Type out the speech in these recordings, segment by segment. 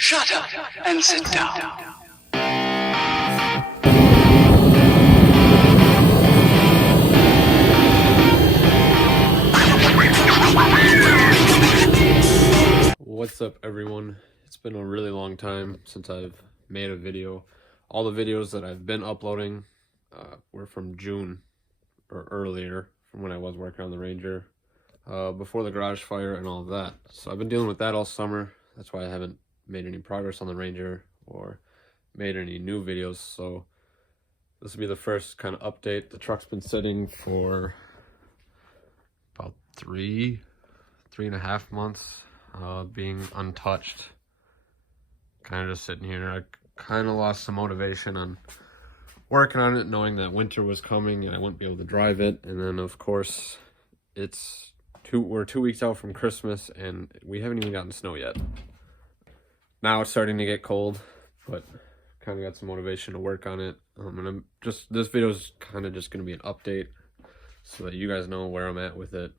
Shut up and sit down. What's up, everyone? It's been a really long time since I've made a video. All the videos that I've been uploading were from June or earlier, from when I was working on the Ranger, before the garage fire and all of that. So I've been dealing with that all summer. That's why I haven't made any progress on the Ranger or made any new videos. So this will be the first kind of update. The truck's been sitting for about three and a half months, being untouched. Kind of just sitting here. I kind of lost some motivation on working on it, knowing that winter was coming and I wouldn't be able to drive it. And then of course we're 2 weeks out from Christmas and we haven't even gotten snow yet. Now it's starting to get cold, but kind of got some motivation to work on it. And this video is kind of just going to be an update so that you guys know where I'm at with it.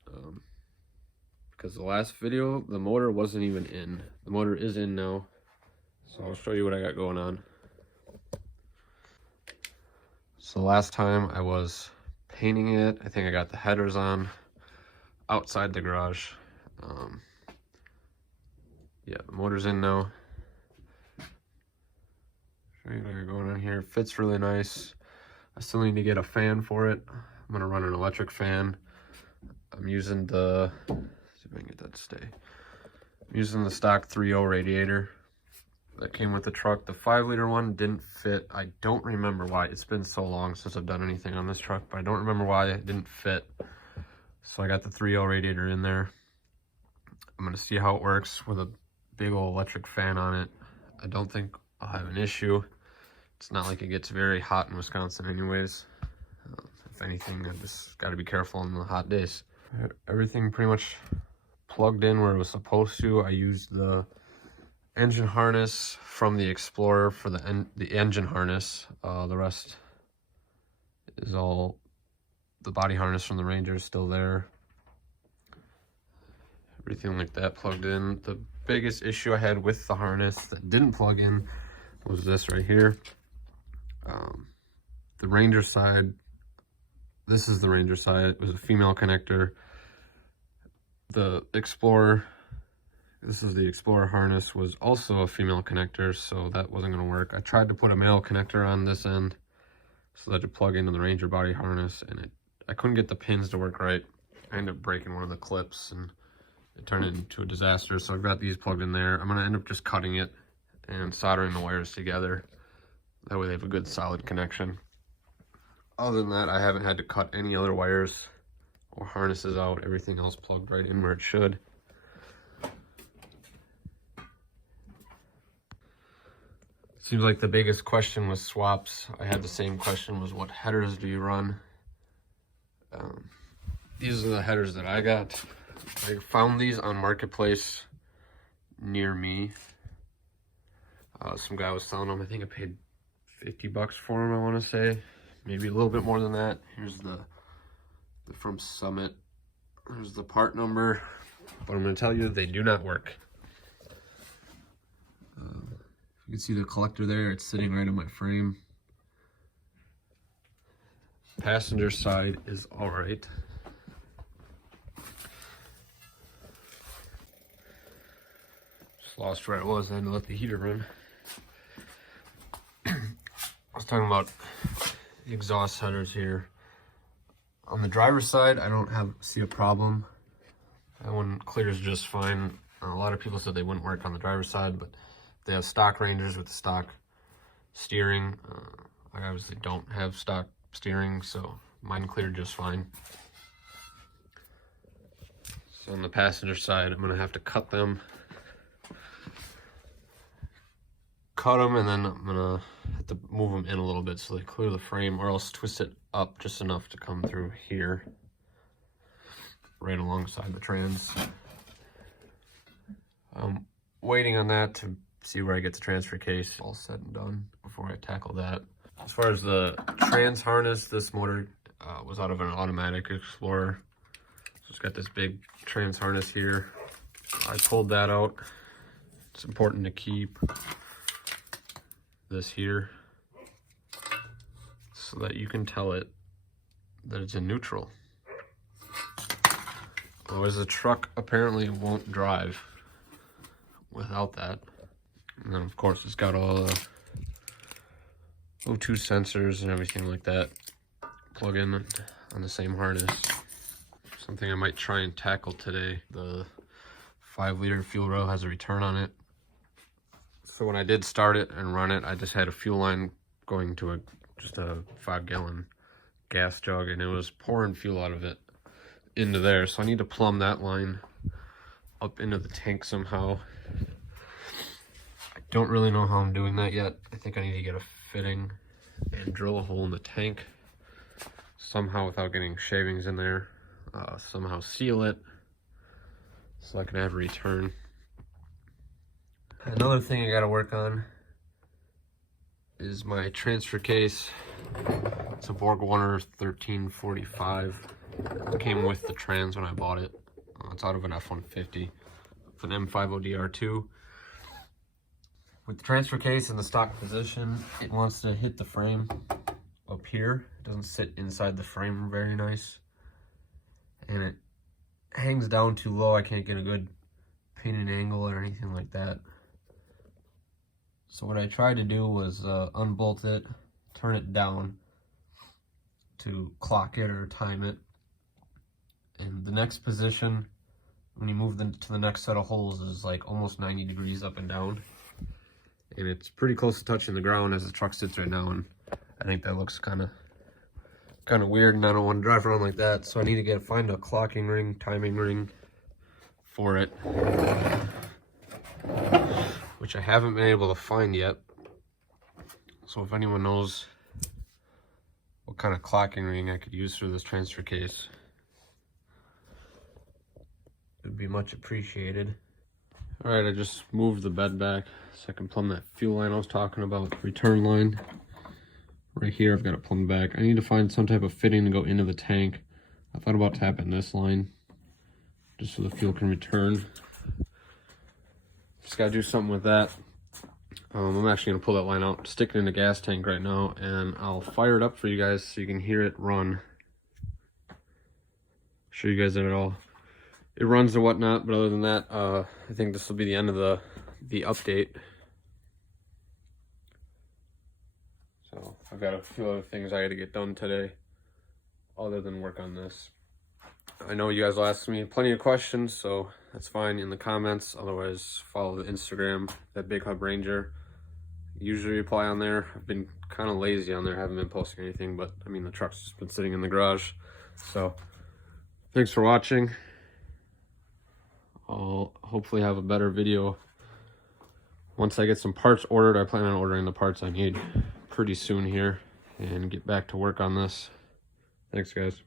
Because the last video, the motor wasn't even in. The motor is in now, so I'll show you what I got going on. So last time I was painting it, I think I got the headers on outside the garage. Yeah, the motor's in now. Show you what I got going on here. Fits really nice. I still need to get a fan for it. I'm gonna run an electric fan. I'm using the, see if I can get that to stay. I'm using the stock 3.0 radiator that came with the truck. The 5-liter one didn't fit. I don't remember why. It's been so long since I've done anything on this truck, but I don't remember why it didn't fit. So I got the 3.0 radiator in there. I'm gonna see how it works with a big old electric fan on it. I don't think I'll have an issue. It's not like it gets very hot in Wisconsin anyways. If anything, I just gotta be careful on the hot days. Everything pretty much plugged in where it was supposed to. I used the engine harness from the Explorer for the engine harness. The rest is all the body harness from the Ranger is still there. Everything like that plugged in. The biggest issue I had with the harness that didn't plug in was this right here. The Ranger side, this is the Ranger side. It was a female connector. The Explorer, this is the Explorer harness, was also a female connector, so that wasn't going to work. I tried to put a male connector on this end so that it would plug into the Ranger body harness, and I couldn't get the pins to work right. I ended up breaking one of the clips and it turned into a disaster. So I've got these plugged in there. I'm going to end up just cutting it and soldering the wires together. That way they have a good solid connection. Other than that, I haven't had to cut any other wires or harnesses out. Everything else plugged right in where it should. Seems like the biggest question was swaps. I had the same question, was what headers do you run? These are the headers that I got. I found these on Marketplace near me. Some guy was selling them. I think I paid $50 for them, I want to say. Maybe a little bit more than that. Here's the from Summit. Here's the part number. But I'm going to tell you, they do not work. You can see the collector there. It's sitting right on my frame. Passenger side is all right. Just lost where I was. I had to let the heater run. I was talking about the exhaust headers here. On the driver's side, I don't see a problem. That one clears just fine. A lot of people said they wouldn't work on the driver's side, but they have stock Rangers with the stock steering. I obviously don't have stock steering, so mine cleared just fine. So on the passenger side, I'm gonna have to cut them, and then I'm gonna have to move them in a little bit so they clear the frame, or else twist it up just enough to come through here, right alongside the trans. I'm waiting on that to see where I get the transfer case all said and done before I tackle that. As far as the trans harness, this motor was out of an automatic Explorer. So it's got this big trans harness here. I pulled that out it's important to keep this here so that you can tell it that it's in neutral. Otherwise the truck apparently won't drive without that. And then of course it's got all the O2 sensors and everything like that plug in on the same harness. Something I might try and tackle today. The 5-liter fuel rail has a return on it. So when I did start it and run it, I just had a fuel line going to just a 5-gallon gas jug, and it was pouring fuel out of it into there. So I need to plumb that line up into the tank somehow. I don't really know how I'm doing that yet. I think I need to get a fitting and drill a hole in the tank somehow without getting shavings in there. Somehow seal it so I can have a return. Another thing I gotta work on is my transfer case. It's a BorgWarner 1345. It came with the trans when I bought it. It's out of an F-150. It's an M50DR2. With the transfer case in the stock position, it wants to hit the frame up here. It doesn't sit inside the frame very nice. And it hangs down too low. I can't get a good pinion angle or anything like that. So what I tried to do was unbolt it, turn it down to clock it or time it. And the next position, when you move to the next set of holes, is like almost 90 degrees up and down. And it's pretty close to touching the ground as the truck sits right now. And I think that looks kind of weird, and I don't want to drive around like that. So I need to find a clocking ring, timing ring for it, which I haven't been able to find yet. So if anyone knows what kind of clocking ring I could use for this transfer case, it would be much appreciated. All right, I just moved the bed back so I can plumb that fuel line I was talking about, return line. Right here, I've got it plumbed back. I need to find some type of fitting to go into the tank. I thought about tapping this line just so the fuel can return. Just gotta do something with that. I'm actually gonna pull that line out, stick it in the gas tank right now, and I'll fire it up for you guys so you can hear it run. Show you guys that it runs or whatnot, but other than that, I think this will be the end of the update. So I've got a few other things I got to get done today other than work on this. I know you guys will ask me plenty of questions, so that's fine in the comments. Otherwise, follow the Instagram, that Big Hub Ranger. Usually reply on there. I've been kind of lazy on there, haven't been posting anything, but I mean the truck's just been sitting in the garage. So thanks for watching. I'll hopefully have a better video once I get some parts ordered. I plan on ordering the parts I need pretty soon here and get back to work on this. Thanks, guys.